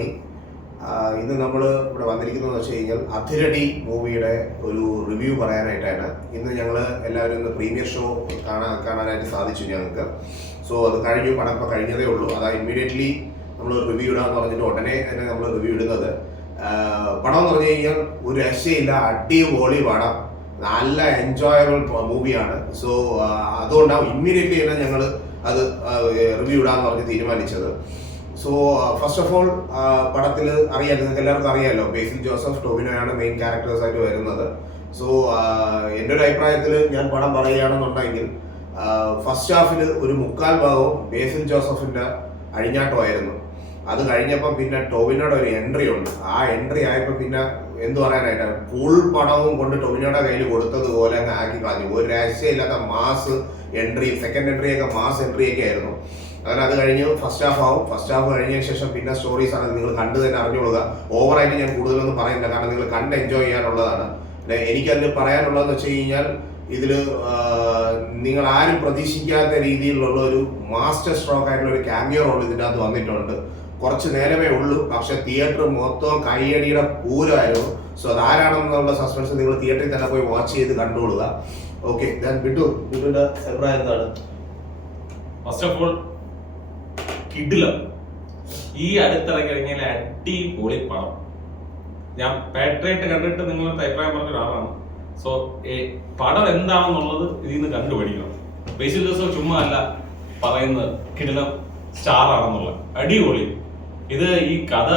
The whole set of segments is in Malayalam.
ഇറങ്ങി. ഇന്ന് നമ്മൾ ഇവിടെ വന്നിരിക്കുന്നതെന്ന് വെച്ച് കഴിഞ്ഞാൽ അഥിരടി മൂവിയുടെ ഒരു റിവ്യൂ പറയാനായിട്ടാണ്. ഇന്ന് ഞങ്ങൾ എല്ലാവരും ഇന്ന് പ്രീമിയർ ഷോ കാണാനായിട്ട് സാധിച്ചു ഞങ്ങൾക്ക്. സോ അത് കഴിഞ്ഞു, പടം ഇപ്പോൾ കഴിഞ്ഞതേ ഉള്ളൂ. അതാ ഇമ്മീഡിയറ്റ്ലി നമ്മൾ റിവ്യൂ ഇടാന്ന് പറഞ്ഞിട്ട് ഉടനെ തന്നെ നമ്മൾ റിവ്യൂ ഇടുന്നത്. പടം എന്ന് പറഞ്ഞു കഴിഞ്ഞാൽ ഒരു രക്ഷയില്ല, അടിപൊളി പടം, നല്ല എൻജോയബിൾ മൂവിയാണ്. സോ അതുകൊണ്ടാണ് ഇമ്മീഡിയറ്റ്ലി തന്നെ ഞങ്ങൾ അത് റിവ്യൂ ഇടാന്ന് പറഞ്ഞ് തീരുമാനിച്ചത്. സോ ഫസ്റ്റ് ഓഫ് ഓൾ പടത്തിൽ അറിയാം, നിങ്ങൾക്ക് എല്ലാവർക്കും അറിയാമല്ലോ, ബേസിൽ ജോസഫ്, ടോവിനോയാണ് മെയിൻ ക്യാരക്ടേഴ്സ് ആയിട്ട് വരുന്നത്. സോ എൻ്റെ ഒരു അഭിപ്രായത്തിൽ ഞാൻ പടം പറയുകയാണെന്നുണ്ടെങ്കിൽ ഫസ്റ്റ് ഹാഫിൽ ഒരു 3/4 ഭാഗവും ബേസിൽ ജോസഫിൻ്റെ അഴിഞ്ഞാട്ടമായിരുന്നു. അത് കഴിഞ്ഞപ്പം പിന്നെ ടോവിനോയുടെ ഒരു എൻട്രി ഉണ്ട്. ആ എൻട്രി ആയപ്പോൾ പിന്നെ എന്ത് പറയാനായിട്ടാണ്, ഫുൾ പടവും കൊണ്ട് ടോവിനോയുടെ കയ്യിൽ കൊടുത്തതുപോലെ അങ്ങ് ആക്കി കളഞ്ഞു. ഒരു രക്ഷയില്ലാത്ത മാസ് എൻട്രി, സെക്കൻഡ് എൻട്രിയൊക്കെ മാസ് എൻട്രിയൊക്കെ ആയിരുന്നു. അങ്ങനെ അത് കഴിഞ്ഞ് ഫസ്റ്റ് ഹാഫ് ആവും. ഫസ്റ്റ് ഹാഫ് കഴിഞ്ഞതിന് ശേഷം പിന്നെ സ്റ്റോറീസ് ആണ്, നിങ്ങൾ കണ്ടു തന്നെ അറിഞ്ഞുകൊള്ളുക. ഓവറായിട്ട് ഞാൻ കൂടുതലൊന്നും പറയുന്നില്ല, കാരണം നിങ്ങൾ കണ്ട് എൻജോയ് ചെയ്യാനുള്ളതാണ്. എനിക്കതിൽ പറയാനുള്ളതെന്ന് വെച്ച് കഴിഞ്ഞാൽ, ഇതിൽ നിങ്ങൾ ആരും പ്രതീക്ഷിക്കാത്ത രീതിയിലുള്ള ഒരു മാസ്റ്റർ സ്ട്രോക്ക് ആയിട്ടുള്ള ഒരു ക്യാമിയോ റോൾ ഇതിൻ്റെ അകത്ത് വന്നിട്ടുണ്ട്. കുറച്ച് നേരമേ ഉള്ളൂ, പക്ഷെ തിയേറ്റർ മൊത്തം കയ്യടിയുടെ പൂരമായിരുന്നു. സോ അതാരാണെന്നുള്ള സസ്പെൻസ് നിങ്ങൾ തിയേറ്ററിൽ തന്നെ പോയി വാച്ച് ചെയ്ത് കണ്ടുകൊള്ളുക. ഓക്കെ, ബിട്ടുവിന്റെ അഭിപ്രായം എന്താണ്? ഫസ്റ്റ് ഓഫ് ഓൾ കിഡിലം, ഈ അടുത്തിറങ്ങി കഴിഞ്ഞാൽ അടിപൊളി പടം. ഞാൻ പാട്രിയറ്റ് കണ്ടിട്ട് നിങ്ങളുടെ അഭിപ്രായം പറഞ്ഞ ഒരാളാണ്. സോ പടം എന്താണെന്നുള്ളത് ഇതിൽ നിന്ന് കണ്ടുപിടിക്കണം. ബേസിൽ ജോസഫ് ചുമ്മാ അല്ല പറയുന്നത് കിഡിലം സ്റ്റാർ ആണെന്നുള്ള, അടിപൊളി. ഇത് ഈ കഥ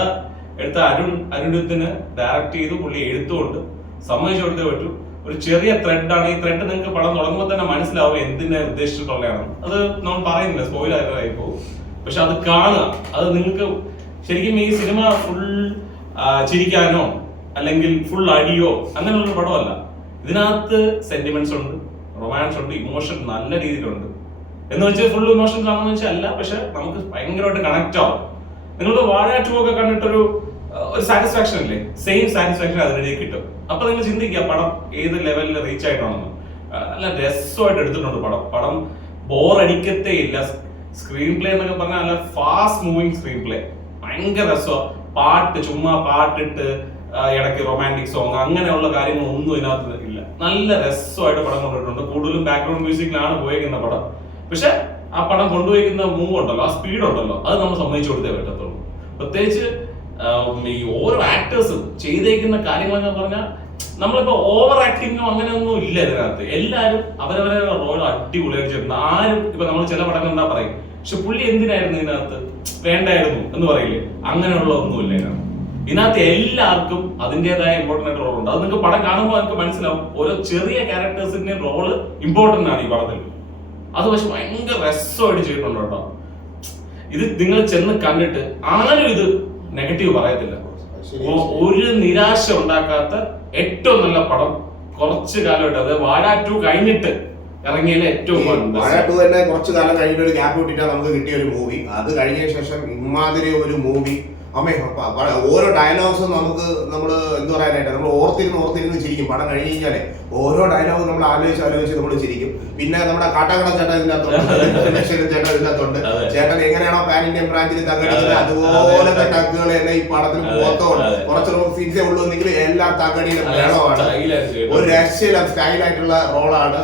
എടുത്ത അരുണിത്തിന് ഡയറക്റ്റ് ചെയ്തു, പുള്ളി എഴുത്തുകൊണ്ട് സമ്മതിച്ചു കൊടുത്തേ പറ്റൂ. ഒരു ചെറിയ ത്രെഡാണ്. ഈ ത്രെഡ് നിങ്ങൾക്ക് പടം തുടങ്ങുമ്പോൾ തന്നെ മനസ്സിലാവും എന്തിനെ ഉദ്ദേശിച്ചിട്ടുള്ളതാണ്. അത് നമ്മൾ പറയുന്നില്ല, സ്പോയിലർ ആയി പോകും. പക്ഷെ അത് കാണുക, അത് നിങ്ങൾക്ക് ശരിക്കും ഈ സിനിമ ഫുൾ ചിരിക്കാനോ അല്ലെങ്കിൽ ഫുൾ അടിയോ അങ്ങനെയുള്ള പടമല്ല. ഇതിനകത്ത് സെന്റിമെന്റ്സ് ഉണ്ട്, റൊമാൻസ് ഉണ്ട്, ഇമോഷൻ നല്ല രീതിയിലുണ്ട്. എന്ന് വെച്ചാൽ ഫുൾ ഇമോഷൻസ് ആണെന്ന് വെച്ചാൽ അല്ല, പക്ഷെ നമുക്ക് ഭയങ്കരമായിട്ട് കണക്ട് ആവും. നിങ്ങൾക്ക് വാഴ 2 ഒക്കെ കണ്ടിട്ടൊരു സാറ്റിസ്ഫാക്ഷൻ ഇല്ലേ, സെയിം സാറ്റിസ്ഫാക്ഷൻ അതിനിടയിൽ കിട്ടും. അപ്പൊ നിങ്ങൾ ചിന്തിക്കുക പടം ഏത് ലെവലിൽ റീച്ച് ആയിട്ടാണെന്ന്. നല്ല രസമായിട്ട് എടുത്തിട്ടുണ്ട് പടം ബോറടിക്കത്തേ ഇല്ല. സ്ക്രീൻ പ്ലേ എന്നൊക്കെ പറഞ്ഞാൽ നല്ല ഫാസ്റ്റ് മൂവിങ് സ്ക്രീൻ പ്ലേ, ഭയങ്കര രസമാണ്. പാട്ട് ചുമ്മാ പാട്ടിട്ട് ഇടയ്ക്ക് റൊമാൻറ്റിക് സോങ് അങ്ങനെയുള്ള കാര്യങ്ങളൊന്നും ഇതിനകത്ത് ഇല്ല. നല്ല രസമായിട്ട് പടം കൊണ്ടിട്ടുണ്ട്. കൂടുതലും ബാക്ക്ഗ്രൗണ്ട് മ്യൂസിക്കിലാണ് പോയിരിക്കുന്ന പടം. പക്ഷെ ആ പടം കൊണ്ടുപോയിരിക്കുന്ന മൂവ് ഉണ്ടല്ലോ, ആ സ്പീഡ് ഉണ്ടല്ലോ, അത് നമ്മൾ സമ്മതിച്ചു കൊടുത്തേ പറ്റത്തുള്ളൂ. പ്രത്യേകിച്ച് ഈ ഓരോ ആക്ടേഴ്സും ചെയ്തേക്കുന്ന കാര്യങ്ങളെന്ന് പറഞ്ഞാൽ നമ്മളിപ്പോ ഓവർ ആക്ടിങ്ങോ അങ്ങനെയൊന്നും ഇല്ല ഇതിനകത്ത്. എല്ലാവരും അവരവരുടെ റോൾ അടിപൊളിയായിട്ട് ചെയ്യുന്നുണ്ട്. ആരും ഇപ്പൊ നമ്മൾ ചില പടങ്ങൾ എന്താ പറയും, പക്ഷെ പുള്ളി എന്തിനായിരുന്നു ഇതിനകത്ത്, വേണ്ടായിരുന്നു എന്ന് പറയില്ലേ, അങ്ങനെയുള്ള ഒന്നുമില്ല ഇതിനകത്ത്. എല്ലാവർക്കും അതിൻ്റെതായ ഇമ്പോർട്ടൻ്റ് ആയിട്ട് റോൾ ഉണ്ട്. അത് നിങ്ങൾക്ക് പടം കാണുമ്പോൾ നിങ്ങൾക്ക് മനസ്സിലാവും. ഓരോ ചെറിയ ക്യാരക്ടേഴ്സിന്റെ റോള് ഇമ്പോർട്ടൻ്റ് ആണ് ഈ പടത്തിൽ. അത് പക്ഷെ ഭയങ്കര രസമായിട്ട് ചെയ്തിട്ടുണ്ട് കേട്ടോ. ഇത് നിങ്ങൾ ചെന്ന് കണ്ടിട്ട് ആരും ഇത് നെഗറ്റീവ് പറയത്തില്ല. ഒരു നിരാശ ഉണ്ടാക്കാത്ത ഏറ്റവും നല്ല പടം കുറച്ചു കാലമായിട്ട്, അത് വാഴ 2 കഴിഞ്ഞിട്ട് ഇറങ്ങിയതിലെ ഏറ്റവും വാഴ 2 തന്നെ കുറച്ചു കാലം കഴിഞ്ഞിട്ട് ഒരു ഗ്യാപ്പ് വിട്ടിട്ടാണ് നമുക്ക് കിട്ടിയ ഒരു മൂവി. അത് കഴിഞ്ഞ ശേഷം ഇമാതിരി ഒരു മൂവി ഓരോ ഡയലോഗ്സും നമ്മൾ എന്ത് പറയാനായിട്ട് നമ്മൾ ഓർത്തിരുന്ന് ചിരിക്കും. പടം കഴിഞ്ഞ് കഴിഞ്ഞാലേ ഓരോ ഡയലോഗും നമ്മൾ ആലോചിച്ച് നമ്മൾ ചിരിക്കും. പിന്നെ നമ്മുടെ കാട്ടാക്കട ചേട്ടൻ ഇതിനകത്തുണ്ട്, ചേട്ടൻ ഇതിനകത്തുണ്ട്. ചേട്ടൻ എങ്ങനെയാണോ പാൻ ഇന്ത്യൻ ബ്രാഞ്ചിൽ തകടിച്ചത് അതുപോലത്തെ ടക്കുകൾ എല്ലാം ഈ പടത്തിൽ പോത്തോണ്ട് കുറച്ച് സീൻസേ ഉള്ളൂ എന്നെങ്കിൽ എല്ലാ തകടിയിലും വേളമാണ്. ഒരു രക്ഷയില്ല, സ്റ്റൈലായിട്ടുള്ള റോളാണ്.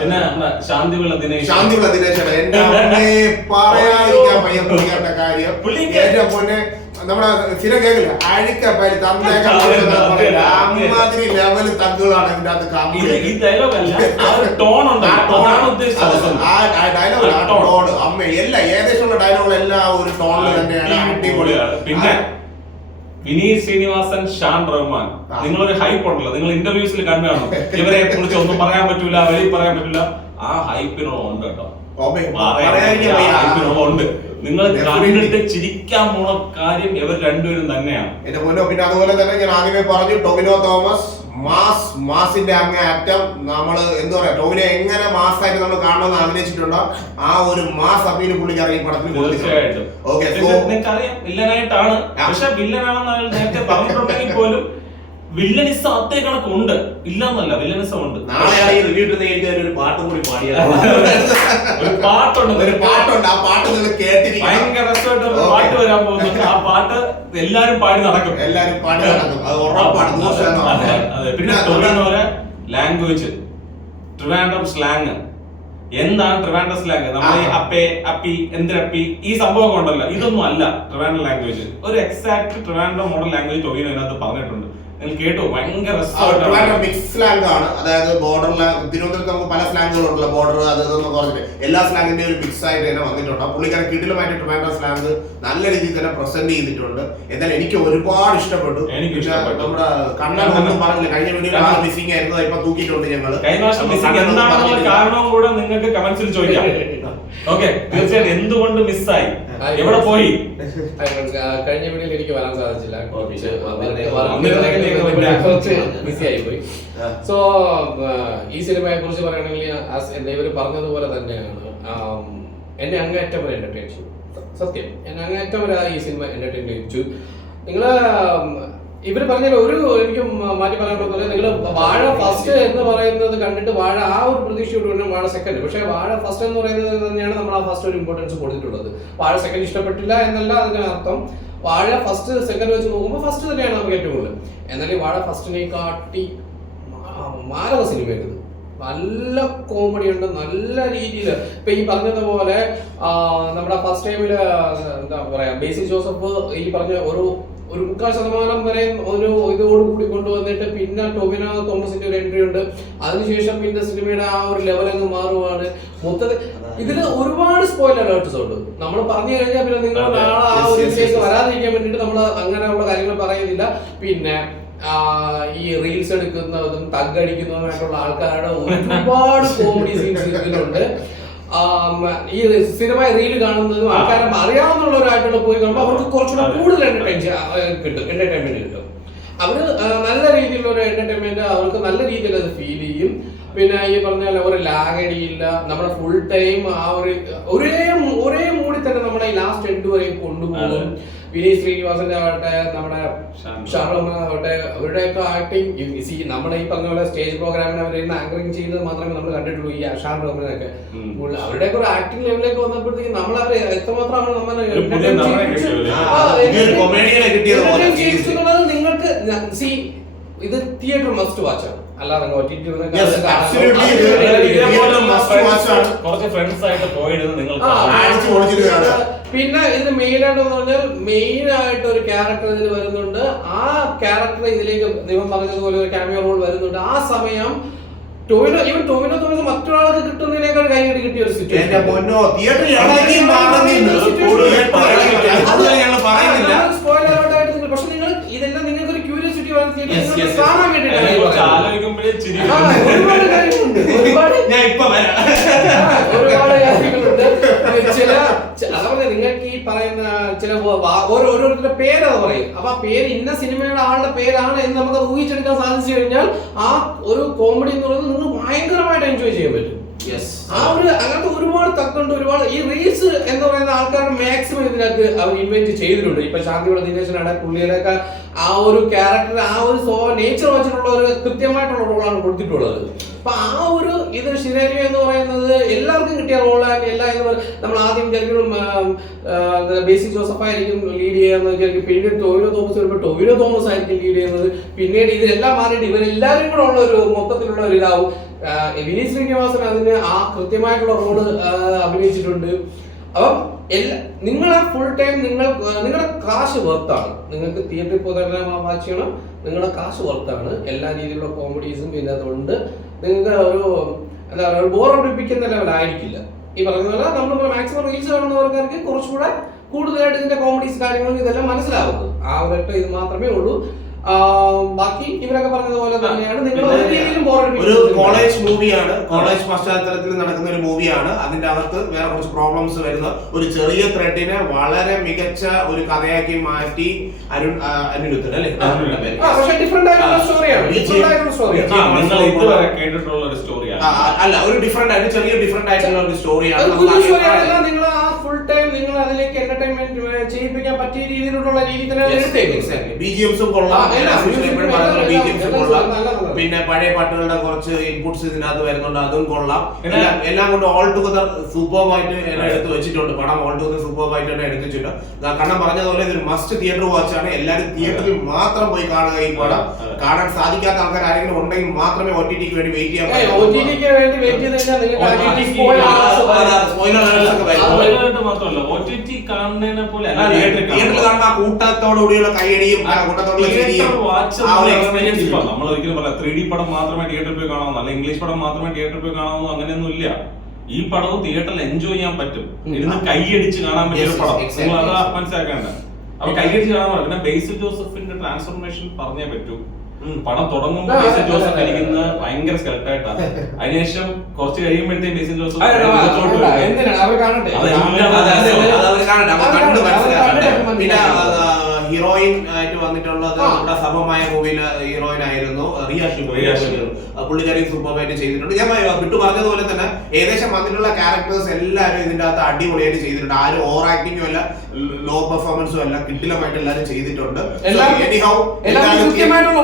ശാന്തിവിള ദിനേശ് ചേട്ടൻ എന്റെ പറയാതിരിക്കാൻ പയ്യ പുള്ളിക്കാരുടെ കാര്യം. എന്റെ പൊന്നെ നമ്മുടെ സ്ഥിരം കേൾക്കില്ല, അഴിക്കപ്പരി അമ്മാതിരി ലെവല് തക്കുകളാണ് ഇതിന്റെ അകത്ത്. ടോൺ അമ്മ എല്ലാ ഏകദേശമുള്ള ഡയലോഗുകളെല്ലാം ഒരു ടോണിൽ തന്നെയാണ്, അടിപൊളിയാണ്. പിന്നെ വിനീത് ശ്രീനിവാസൻ, ഷാൻ റഹ്മാൻ, നിങ്ങളൊരു ഹൈപ്പ് ഉണ്ടല്ലോ, നിങ്ങൾ ഇന്റർവ്യൂസിൽ കണ്ടാണോ ഇവരെ കുറിച്ച് ഒന്നും പറയാൻ പറ്റൂല, വഴി പറയാൻ പറ്റൂല. ആ ഹൈപ്പിനോട് കേട്ടോ, ഉണ്ട്. നിങ്ങൾ കണ്ടിട്ട് ചിരിക്കാൻ പോണ കാര്യം ഇവർ രണ്ടുപേരും തന്നെയാണ് എന്റെ മുന്നോ. പിന്നെ അതുപോലെ തന്നെ ഞാൻ ആദ്യമേ പറഞ്ഞു, ടൊവിനോ തോമസ് മാസിന്റെ അങ്ങേ അറ്റം. നമ്മള് എന്താ പറയാ, ടോവിനെ എങ്ങനെ മാസായിട്ട് നമ്മൾ കാണണമെന്ന് ആഗ്രഹിച്ചിട്ടുണ്ടോ ആ ഒരു മാസ് അപ്പീൽ പുള്ളിക്കാരൻ ഈ പടത്തിൽ. തീർച്ചയായിട്ടും നിങ്ങൾക്കറിയാം വില്ലനായിട്ടാണ്, പക്ഷെ വില്ലനാണെന്ന് നേരത്തെ പറഞ്ഞിട്ടുണ്ടെങ്കിൽ പോലും വില്ലനിസം അതേ കണക്കുണ്ട്, ഇല്ലാന്നല്ല, വില്ലനിസം ഉണ്ട്. നാളെയാണ് ഈ റിവ്യൂ ഇട്ടുന്ന ഒരു പാട്ടും കൂടി പാടിയത്. ഒരു പാട്ടുണ്ട്, ആ പാട്ട് നിങ്ങൾ കേട്ടിരിക്കണം. ഭയങ്കര രസമായിട്ട് ഒരു പാട്ട് വരാൻ പോകുന്നുണ്ട്. ആ പാട്ട് എല്ലാരും പാടി നടക്കും, എല്ലാരും പാടി നടക്കും, അത് ഉറപ്പാണ്. അതെ. പിന്നെ ടൊവിനോയുടെ ലാംഗ്വേജ്, ട്രിവാൻഡ്രം സ്ലാങ്. എന്താണ് ട്രിവാൻഡ്രം സ്ലാങ്? നമ്മൾ ഈ അപ്പേ, അപ്പി, എന്തിനപ്പി, ഈ സംഭവം ഉണ്ടല്ലോ, ഇതൊന്നും അല്ല ട്രിവാൻഡ്രം ലാംഗ്വേജ്. ഒരു exact Trivandrum model language Tovino ഇതിനകത്ത് പറഞ്ഞിട്ടുണ്ട്. നിങ്ങൾ കേട്ടോ? ഭയങ്കര മിക്സ് സ്ലാങ് ആണ്. അതായത് ബോർഡറിലെ തിരുവനന്തപുരത്ത് നമുക്ക് പല സ്ലാങ്ങുകളുണ്ടല്ലോ, ബോർഡർ അത് ഇതൊന്നും പറഞ്ഞിട്ട് എല്ലാ സ്ലാങ്ങിന്റെ ഒരു മിക്സ് ആയിട്ട് തന്നെ വന്നിട്ടുണ്ട്. പുള്ളിക്കാരൻ കിടിലമായിട്ട് ട്രിവാൻഡ്രം സ്ലാങ് നല്ല രീതിയിൽ തന്നെ പ്രസന്റ് ചെയ്തിട്ടുണ്ട്. എന്നാൽ എനിക്ക് ഒരുപാട് ഇഷ്ടപ്പെട്ടു. നമ്മുടെ കണ്ണൻ ഒന്നും പറഞ്ഞില്ല, കഴിഞ്ഞ വീഡിയോ മിസ്സിംഗ് ആയിരുന്നു, ഇപ്പൊ തൂക്കിയിട്ടുണ്ട് ഞങ്ങള്. കാരണവും കൂടെ നിങ്ങൾക്ക് കമന്റ്സിൽ ചോദിക്കാം. ഓക്കെ, തീർച്ചയായിട്ടും എന്തുകൊണ്ട് മിസ്സായി, എവിടെ പോയി? കഴിഞ്ഞ വീഡിയോയിൽ എനിക്ക് വരാൻ സാധിച്ചില്ല, ബിസി ആയിപ്പോയി. സോ ഈ സിനിമയെ കുറിച്ച് പറയുകയാണെങ്കിൽ ഇവർ പറഞ്ഞതുപോലെ തന്നെയാണ്, എന്നെ അങ്ങേറ്റം വരെ എന്റർടൈൻ ചെയ്തു. സത്യം, എന്നെ അങ്ങേറ്റം വരെ ഈ സിനിമ എന്റർടൈൻ ചെയ്യിച്ചു. നിങ്ങള് ഇവര് പറഞ്ഞ ഒരു എനിക്ക് മാറ്റി പറയാൻ പറ്റുന്നത്, നിങ്ങൾ വാഴ ഫസ്റ്റ് എന്ന് പറയുന്നത് കണ്ടിട്ട് വാഴ ആ ഒരു പ്രതീക്ഷയോട് വാഴ സെക്കൻഡ്. പക്ഷേ വാഴ ഫസ്റ്റ് എന്ന് പറയുന്നത് തന്നെയാണ് നമ്മൾ ആ ഫസ്റ്റ് ഒരു ഇമ്പോർട്ടൻസ് കൊടുത്തിട്ടുള്ളത്. വാഴ സെക്കൻഡ് ഇഷ്ടപ്പെട്ടില്ല എന്നല്ല അതിന്റെ അർത്ഥം. വാഴ ഫസ്റ്റ് സെക്കൻഡ് വെച്ച് നോക്കുമ്പോൾ ഫസ്റ്റ് തന്നെയാണ് നമുക്ക് ഏറ്റവും കൂടുതൽ. എന്നാൽ വാഴ ഫസ്റ്റിനെ കാട്ടി മാരക സിനിമയായിരുന്നു. നല്ല കോമഡി ഉണ്ട്, നല്ല രീതിയിൽ. ഇപ്പൊ ഈ പറഞ്ഞതുപോലെ നമ്മുടെ ഫസ്റ്റ് ടൈമില് എന്താ പറയാ, ബേസിൽ ജോസഫ് ഈ പറഞ്ഞ ഒരു 3/4% വരെ ഒരു ഇതോടുകൂടി കൊണ്ടുവന്നിട്ട് പിന്നെ ടൊവിനോ തോമസിന്റെ ഒരു എൻട്രി ഉണ്ട്. അതിനുശേഷം പിന്നെ സിനിമയുടെ ആ ഒരു ലെവൽ അങ്ങ് മാറുവാണ് മൊത്തത്തിൽ. ഇതിന് ഒരുപാട് സ്പോയിലർ അലേർട്ട്സ് ഉണ്ട്. നമ്മൾ പറഞ്ഞു കഴിഞ്ഞാൽ പിന്നെ നിങ്ങൾ നാളെ ആ ഒരു ഇതിലേക്ക് വരാതിരിക്കാൻ വേണ്ടിയിട്ട് നമ്മൾ അങ്ങനെയുള്ള കാര്യങ്ങൾ പറയുന്നില്ല. പിന്നെ ഈ റീൽസ് എടുക്കുന്നതും തഗ്ഗടിക്കുന്നതുമായിട്ടുള്ള ആൾക്കാരുടെ ഒരുപാട് കോമഡി സീൻസ് ഇതിലുണ്ട്. ഈ സിനിമ റീൽ കാണുന്നതും ആൾക്കാരെ അറിയാവുന്നവരായിട്ടുള്ള പോയി കാണുമ്പോൾ അവർക്ക് കുറച്ചുകൂടെ കൂടുതൽ എന്റർടൈൻമെന്റ് കിട്ടും. അവര് നല്ല രീതിയിലുള്ള ഒരു എന്റർടൈൻമെന്റ് അവർക്ക് നല്ല രീതിയിൽ അത് ഫീൽ ചെയ്യും. പിന്നെ ഈ പറഞ്ഞ ഒരു ലാഗടിയില്ല. നമ്മുടെ ഫുൾ ടൈം ആ ഒരു ഒരേ മൂടി തന്നെ നമ്മളെ ലാസ്റ്റ് എൻഡ് വരെ കൊണ്ടുപോകും. വിനീത് ശ്രീനിവാസന്റെ ആവട്ടെ, നമ്മുടെ ഷാറൂഖാവട്ടെ, അവരുടെയൊക്കെ ആക്ടിങ്. നമ്മുടെ ഈ പറഞ്ഞ പോലെ സ്റ്റേജ് പ്രോഗ്രാമിന് അവരിന്ന് ആങ്കറിങ് ചെയ്യുന്നത് മാത്രമേ നമ്മൾ കണ്ടിട്ടുള്ളൂ. ഈ ഷാറൂഖിനൊക്കെ അവരുടെയൊക്കെ ഒരു ആക്ടിങ് ലെവലിലേക്ക് വന്നപ്പോഴത്തേക്ക് നമ്മൾ അവരെ എത്രമാത്രമാണ് നിങ്ങൾക്ക് ഇത് തിയേറ്റർ മസ്റ്റ് വാച്ച് ആണ്. അല്ലാതെ കുറച്ച് ഫ്രണ്ട്സ് ആയിട്ട് പോയിരുന്നത് നിങ്ങൾ. പിന്നെ ഇതിന് മെയിൻ ആയിട്ട് പറഞ്ഞാൽ മെയിൻ ആയിട്ട് ഒരു ക്യാരക്ടർ ഇതിൽ വരുന്നുണ്ട്. ആ ക്യാരക്ടർ ഇതിലേക്ക് ദൈവം പറഞ്ഞതുപോലെ ഒരു ക്യാമിയോ റോൾ വരുന്നുണ്ട്. ആ സമയം ടൊവിനോ തോമസ് മറ്റൊരാൾക്ക് കിട്ടുന്നതിനേക്കാൾ കൈകടി കിട്ടിയ ഒരു സിറ്റുവേഷൻ. പക്ഷെ നിങ്ങൾ ഇതെല്ലാം നിങ്ങൾക്ക് ഒരു ക്യൂരിയോസിറ്റി കാണാൻ വേണ്ടിയിട്ടാണ്. ഒരുപാട് കാര്യങ്ങളുണ്ട്, ഒരുപാട് കാര്യങ്ങളുണ്ട്. അതേപോലെ നിങ്ങൾക്ക് ഈ പറയുന്ന ചില ഓരോരുത്തരുടെ പേര് അത് പറയും. അപ്പൊ ആ പേര് ഇന്ന സിനിമയുടെ ആളുടെ പേരാണ് എന്ന് നമുക്ക് ഊഹിച്ചെടുക്കാൻ സാധിച്ചു കഴിഞ്ഞാൽ ആ ഒരു കോമഡി എന്ന് പറയുന്നത് നിങ്ങൾ ഭയങ്കരമായിട്ട് എൻജോയ് ചെയ്യാൻ പറ്റും. ആ ഒരു അങ്ങനത്തെ ഒരുപാട് തക്കുണ്ട്. ഒരുപാട് ഈ റീൽസ് എന്ന് പറയുന്ന ആൾക്കാരുടെ മാക്സിമം ഇതിനകത്ത് അവർ ഇൻവെന്റ് ചെയ്തിട്ടുണ്ട്. ഇപ്പൊ ശാന്തിയുടെ ദിനേശനാണ് പുള്ളിയുടെയൊക്കെ ആ ഒരു ക്യാരക്ടർ ആ ഒരു നേച്ചർ വെച്ചിട്ടുള്ള ഒരു കൃത്യമായിട്ടുള്ള റോളാണ് കൊടുത്തിട്ടുള്ളത്. അപ്പൊ ആ ഒരു ഇത് ശിരേരിയ എന്ന് പറയുന്നത് എല്ലാവർക്കും കിട്ടിയ റോളാണ്. എല്ലാം എന്ന് പറയുന്നത് നമ്മൾ ആദ്യം വിചാരിക്കും ബേസിൽ ജോസഫ് ആയിരിക്കും ലീഡ് ചെയ്യാന്ന് വിചാരിക്കും. പിന്നീട് ടൊവിനോ തോമസ് വരുമ്പോൾ ടൊവിനോ തോമസ് ആയിരിക്കും ലീഡ് ചെയ്യുന്നത്. പിന്നീട് ഇതെല്ലാം മാറിയിട്ട് ഇവരെല്ലാവരും കൂടെ ഉള്ള ഒരു മൊത്തത്തിലുള്ള ഒരു ഇതാവും. വിനീത് ശ്രീനിവാസൻ അതിന് ആ കൃത്യമായിട്ടുള്ള റോള് അഭിനയിച്ചിട്ടുണ്ട്. അപ്പം നിങ്ങളെ ഫുൾ ടൈം നിങ്ങളുടെ കാശ് വർത്താണ്. നിങ്ങൾക്ക് തിയേറ്ററിൽ പോയി വാച്ച് ചെയ്യണം. നിങ്ങളുടെ കാശ് വർത്താണ്. എല്ലാ രീതിയിലുള്ള കോമഡീസും ഇതിനകത്തുണ്ട്. നിങ്ങൾക്ക് ഒരു എന്താ പറയുക, ബോർ അടിപ്പിക്കുന്ന ലെവലായിരിക്കില്ല. ഈ പറഞ്ഞ പോലെ നമ്മൾ മാക്സിമം റീൽസ് കാണുന്നവർക്കാർക്ക് കുറച്ചുകൂടെ കൂടുതലായിട്ട് ഇതിന്റെ കോമഡീസ് കാര്യങ്ങളും ഇതെല്ലാം മനസ്സിലാവുന്നത്. ആ ഒരൊറ്റ ഇത് മാത്രമേ ഉള്ളൂ. ബാക്കി ഇവരൊക്കെ പറഞ്ഞതുപോലെ തന്നെയാണ്. നിങ്ങൾ ഒരു കോളേജ് മൂവിയാണ്, കോളേജ് പശ്ചാത്തലത്തിൽ നടക്കുന്ന ഒരു മൂവിയാണ്. അതിന്റെ അകത്ത് വേറെ കുറച്ച് പ്രോബ്ലംസ് വരുന്ന ഒരു ചെറിയ ത്രെഡിനെ വളരെ മികച്ച ഒരു കഥയാക്കി മാറ്റി അനിരുദ്ധൻ അല്ലേ, അല്ല ഒരു ഡിഫറെന്റ് ആയിട്ട് ചെറിയ ഡിഫറെന്റ് ആയിട്ടുള്ള ഒരു സ്റ്റോറിയാണ്. നിങ്ങൾ ആ ഫുൾ ടൈം നിങ്ങൾ അതിലേക്ക് എന്റർടൈൻമെന്റ് ചെയ്യിപ്പിക്കാൻ പറ്റിയ രീതിയിലുള്ള രീതി തന്നെ എടുത്തേക്കും. BGMs കൊള്ളാം, BGMs കൊള്ളാം. നല്ല പിന്നെ പഴയ പാട്ടുകളുടെ കുറച്ച് ഇൻപുട്സ് ഇതിനകത്ത് വരുന്നുണ്ട്, അതും കൊള്ളാം. എല്ലാം കൊണ്ട് ഓൾ ടുഗദർ സൂപ്പർബായിട്ട് എന്നെ എടുത്ത് വെച്ചിട്ടുണ്ട്. പടം ഓൾ ടുഗദർ സൂപ്പർബായിട്ട് തന്നെ എടുത്ത് വെച്ചിട്ടുണ്ട്. കണ്ണം പറഞ്ഞതുപോലെ ഇതൊരു മസ്റ്റ് തിയേറ്റർ വാച്ച് ആണ്. എല്ലാവരും തിയേറ്ററിൽ മാത്രം പോയി കാണുക. ഈ പടം കാണാൻ സാധിക്കാത്ത ആൾക്കാർ ആരെങ്കിലും ഉണ്ടെങ്കിൽ മാത്രമേ OTTക്ക് വേണ്ടി വെയിറ്റ് ചെയ്യാൻ മാത്രമല്ല OTT കാണുന്നതിനെ പോലെ തിയേറ്ററിൽ കാണുന്ന ആ കൂട്ടത്തോടുകൂടിയുള്ള കൈയടിയും നമ്മൾ ഒരിക്കലും പറയാം 3D പടം മാത്രമേ തിയേറ്ററിൽ പോയി കാണാവുന്ന, അല്ലെങ്കിൽ ഇംഗ്ലീഷ് പടം മാത്രമേ തിയേറ്ററിൽ പോയി കാണാവുന്ന, അങ്ങനെയൊന്നും ഇല്ല. ഈ പടവും തിയേറ്ററിൽ എൻജോയ് ചെയ്യാൻ പറ്റും. ഇരുന്ന് കൈയടിച്ച് കാണാൻ പറ്റിയ ഒരു പടം. നിങ്ങൾ അത് മനസ്സിലാക്കേണ്ട. അപ്പൊ കൈയടിച്ച് കാണാൻ പറ്റും. പിന്നെ ബേസിൽ ജോസഫിന്റെ ട്രാൻസ്ഫോർമേഷൻ പറഞ്ഞേ പറ്റൂ. പടം തുടങ്ങുമ്പോൾ ബേസിൽ ജോസഫ് കളിക്കുന്നത് ഭയങ്കര സ്കെൽട്ടായിട്ടാണ്. അതിനുശേഷം കുറച്ച് കഴിയുമ്പോഴത്തേക്കും ബേസിൽ ജോസഫ് ഹീറോയിൻ ആയിട്ട് വന്നിട്ടുള്ളത് നമ്മുടെ സഭമായ മൂവിയിലെ ഹീറോയിൻ ആയിരുന്നു റിയ ഷിബു. പുള്ളിക്കാരി സൂപ്പർബായിട്ട് ചെയ്തിട്ടുണ്ട്. ഞാൻ വിട്ടു പറഞ്ഞതുപോലെ തന്നെ ഏകദേശം വന്നിട്ടുള്ള ക്യാരക്ടേഴ്സ് എല്ലാവരും ഇതിന്റെ അകത്ത് അടിപൊളിയായിട്ട് ചെയ്തിട്ടുണ്ട്. ആരും ഓവർ ആക്ടിങ്ങും അല്ല, ലോ പെർഫോമൻസും അല്ല, കിഡിലമായിട്ട് എല്ലാവരും ചെയ്തിട്ടുണ്ട്. കൃത്യമായിട്ടുള്ള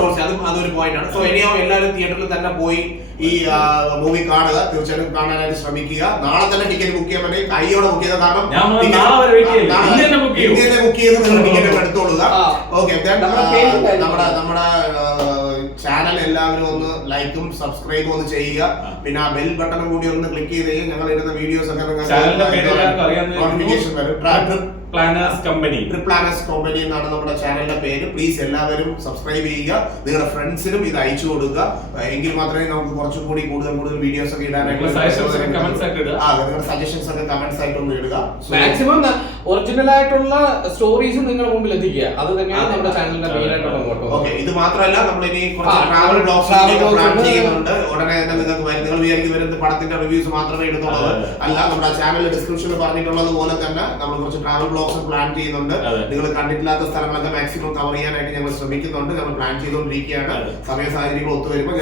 റോൾസ്, അതൊരു പോയിന്റ് ആണ്. സോ എനിഹാവ് എല്ലാവരും തിയേറ്ററിൽ തന്നെ പോയി ഈ മൂവി കാണുക. തീർച്ചയായിട്ടും കാണാനായിട്ട് ശ്രമിക്കുക. നാളെ തന്നെ ടിക്കറ്റ് ബുക്ക് ചെയ്യാൻ പറ്റും. കൈയോടെ ബുക്ക് ചെയ്ത കാരണം ഇന്ത്യനെ ബുക്ക് ചെയ്ത് നിങ്ങൾ ടിക്കറ്റ് എടുത്തോളുക. ഓക്കെ, നമ്മുടെ ചാനൽ എല്ലാവരും ഒന്ന് ലൈക്കും സബ്സ്ക്രൈബും ഒന്ന് ചെയ്യുക. പിന്നെ ആ ബെൽ ബട്ടണും കൂടി ഒന്ന് ക്ലിക്ക് ചെയ്ത് ഞങ്ങൾ ഇടുന്ന വീഡിയോസ് ഒക്കെ നോട്ടിഫിക്കേഷൻ വരും. ട്രിപ്പ് പ്ലാനേഴ്സ് കമ്പനി എന്നാണ് നമ്മുടെ ചാനലിന്റെ പേര്. പ്ലീസ് എല്ലാവരും സബ്സ്ക്രൈബ് ചെയ്യുക. നിങ്ങളുടെ ഫ്രണ്ട്സിനും ഇത് അയച്ചു കൊടുക്കുക. എങ്കിൽ മാത്രമേ നമുക്ക് കുറച്ചും കൂടി കൂടുതൽ വീഡിയോസ് ഒക്കെ ഇടാനായിട്ട്. നിങ്ങളുടെ സജഷൻസ് ഒക്കെ കമന്റ്സ് ആയിട്ട് ഒന്ന് ഇടുക. മാക്സിമം ഒറിജിനൽ ആയിട്ടുള്ള സ്റ്റോറീസ് നിങ്ങളുടെ മുമ്പിൽ എത്തിക്കുക. അത് തന്നെയാണ് നമ്മുടെ ചാനലിന്റെ മെയിൻ ആയിട്ടുള്ള മോട്ടോ. ഓക്കെ, ഇത് മാത്രമല്ല നമ്മൾ ഇനി കുറച്ച് ട്രാവൽ ബ്ലോഗ്സ് പ്ലാൻ ചെയ്യുന്നുണ്ട്. ഉടനെ തന്നെ നിങ്ങൾക്ക് വരും. നിങ്ങൾ വിചാരിക്കും വരുന്നത് പടത്തിന്റെ റിവ്യൂസ് മാത്രമേ ഇടുന്നുള്ളത്. അല്ല, നമ്മുടെ ചാനലിൽ ഡിസ്ക്രിപ്ഷനിൽ പറഞ്ഞിട്ടുള്ളത് പോലെ തന്നെ നമ്മൾ കുറച്ച് ട്രാവൽ ബ്ലോഗ്സ് പ്ലാൻ ചെയ്യുന്നുണ്ട്. നിങ്ങൾ കണ്ടിട്ടില്ലാത്ത സ്ഥലങ്ങളൊക്കെ മാക്സിമം കവർ ചെയ്യാനായിട്ട് ഞങ്ങൾ ശ്രമിക്കുന്നുണ്ട്. നമ്മൾ പ്ലാൻ ചെയ്തുകൊണ്ടിരിക്കുകയാണ്. സമയ സാഹചര്യങ്ങൾ ഒത്തുവരുമ്പോൾ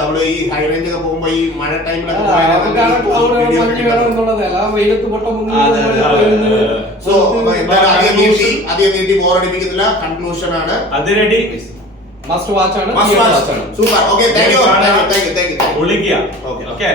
നമ്മൾ ഈ ഹൈ റേഞ്ച് ഒക്കെ പോകുമ്പോ ഈ മഴ ടൈമിലൊക്കെ അധികം നീട്ടി ബോറടിപ്പിക്കുന്നില്ല. കൺക്ലൂഷൻ ആണ്, മസ്റ്റ് വാച്ച് ആണ്. Super. Okay, thank you. Okay.